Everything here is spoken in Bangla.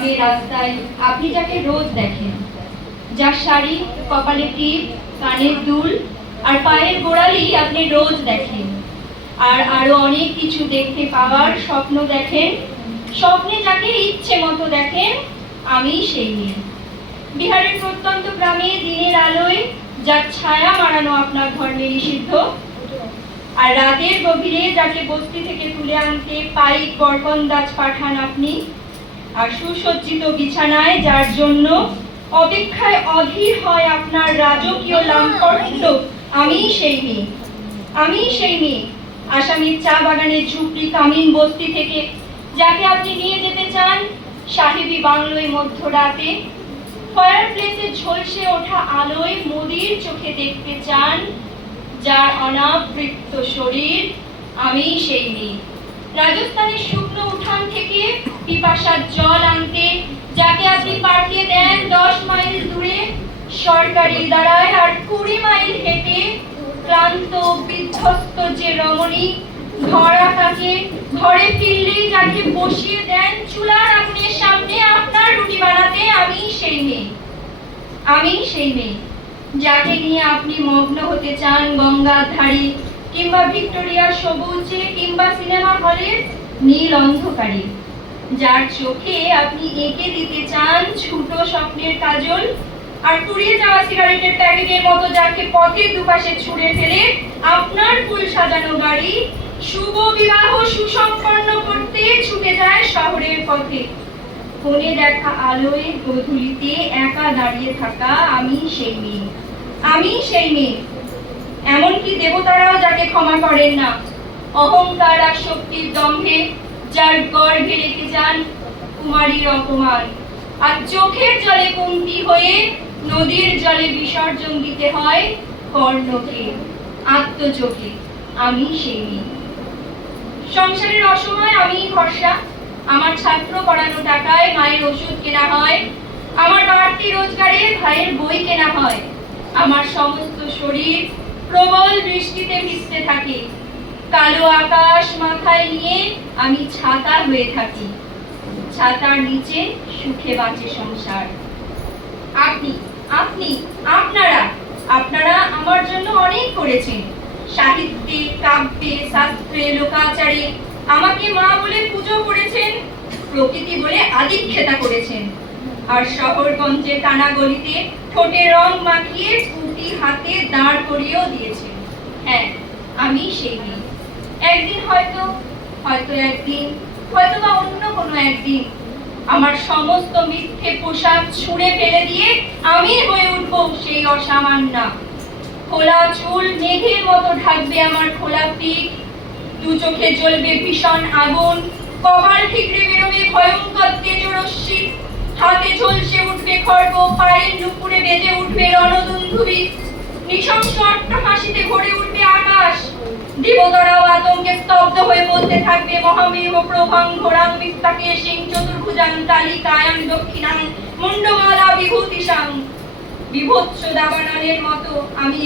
গ্রামের রাস্তায় আপনি যাকে রোজ দেখেন, যার শাড়ি, কপালে টিপ, কানের দুল আর পায়ের গোড়ালি আপনি রোজ দেখেন, আর আরো অনেক কিছু দেখতে পাওয়ার স্বপ্ন দেখেন। স্বপ্নে যাকে ইচ্ছে মতো দেখেন, আমি সেই মেয়ে। বিহারের প্রত্যন্ত গ্রামে দিনের আলোয় যার ছায়া মারানো আপনার ধর্মে নিষিদ্ধ, আর রাতের গভীরে যাকে বস্তি থেকে তুলে আনতে পাইক বরকন্দাজ পাঠান আপনি, আর সুসজ্জিত বিছানায় যার জন্য অপেক্ষায় অধীর হয় আপনার রাজকীয় লাম্পট্য, আমি সেই মেয়ে। আমি সেই মেয়ে। আসামের চা বাগানের ঝুপড়ি কামিন বস্তি থেকে যাকে আপনি নিয়ে যেতে চান সাহেবী বাংলোয় মধ্যরাতে, ফায়ার প্লেসে ঝলসে ওঠা আলোয় মোদির চোখে দেখতে চান যার অনাবৃত শরীর, আমি সেই মেয়ে। রাজস্থানের শুকনো উঠান থেকে পিপাসার জল আনতে যাকে আপনি পাঠিয়ে দেন 10 মাইল দূরে সরকারি দাঁড়ায়, আর 20 মাইল হেঁটে ক্লান্ত বিধ্বস্ত যে রমণী ধরা তাকে ঘরে ফিরলেই যাকে বসিয়ে দেন চুলার আগুনের সামনে আপনার রুটি বানাতে, আমি সেই মেয়ে। আমি সেই মেয়ে যাকে নিয়ে আপনি মগ্ন হতে চান গঙ্গার ধারে, কিংবা ভিক্টোরিয়ার সবুজে, কিংবা সিনেমা হলের নীল অন্ধকারে, যার চোখে আপনি এঁকে দিতে চান ছোট স্বপ্নের কাজল, আর পুড়িয়ে যাওয়া সিগারেটের প্যাকেটের মতো যাকে পথের দুপাশে ছুঁড়ে ফেলে আপনার ফুল সাজানো গাড়ি শুভ বিবাহ সুসম্পন্ন করতে ছুটে যায় শহরের পথে। ফোনে দেখা আলোয় গধূলিতে একা দাঁড়িয়ে থাকা, আমি সেই মেয়ে। আমি সেই মেয়ে। এমনকি দেবতারাও যাকে ক্ষমা করেন না, অহংকার আর শক্তির দম্ভে যার গর্ভে রেখে যান কুমারীর অপমান, আর চোখের জলে কুন্তি হয়ে নদীর জলে বিসর্জন দিতে হয় কর্ণকে, আত্মচোখে, আমি সেই মেয়ে। সংসারের অসময় আমি ভরসা, আমার ছাত্র পড়ানো টাকায় মায়ের ওষুধ কেনা হয়, আমার বাড়তি রোজগারে ভাইয়ের বই কেনা হয়, আমার সমস্ত শরীর প্রবল বৃষ্টিতে ভিজতে থাকে, কালো আকাশ মাথায় নিয়ে আমি ছাতা হয়ে থাকি, ছাতার নিচে সুখে বাঁচে সংসার। আপনি আপনি আপনারা আপনারা আমার জন্য অনেক করেছেন, সাহিত্যে, কাব্যে, শাস্ত্রে, লোকাচারে আমাকে মা বলে পুজো করেছেন, প্রকৃতি বলে আদিক্ষেতা করেছেন, আর শহরগঞ্জের টানা গলিতে ঠোঁটে রং মাখিয়ে পুঁটি হাতে দাঁড় করিয়েও দিয়েছেন। হ্যাঁ, আমি সেই মেয়ে। একদিন হয়তো একদিন, হয়তো বা অন্য কোনো একদিন আমার সমস্ত মিথ্যে পোশাক ছুঁড়ে ফেলে দিয়ে আমি হয়ে উঠব সেই অসামান্যা। খোলা চুল মেঘের মতো ঢাকবে আমার খোলা পিঠ, দু চোখে জ্বলবে ভীষণ আগুন, কপাল ঠিকরে বেরোবে ভয়ঙ্কর তেজরশ্মি, হাতে ঝলসে উঠবে খড়গ, পায়ের নুপুরে বেজে উঠবে রণদুন্দুভি, নৃশংস অট্টহাসিতে ভরে উঠবে আকাশ, দেবতারাও আতঙ্কে স্তব্ধ হয়ে বলতে থাকবে মহামেঘ প্রভং ঘোরাং বিত্তাকে সিং চতুর্ভুজাং কালী কায়াং দক্ষিণাং মুন্ডমালা বিভূতিসাং। বিভৎস দাবানলের মতো আমি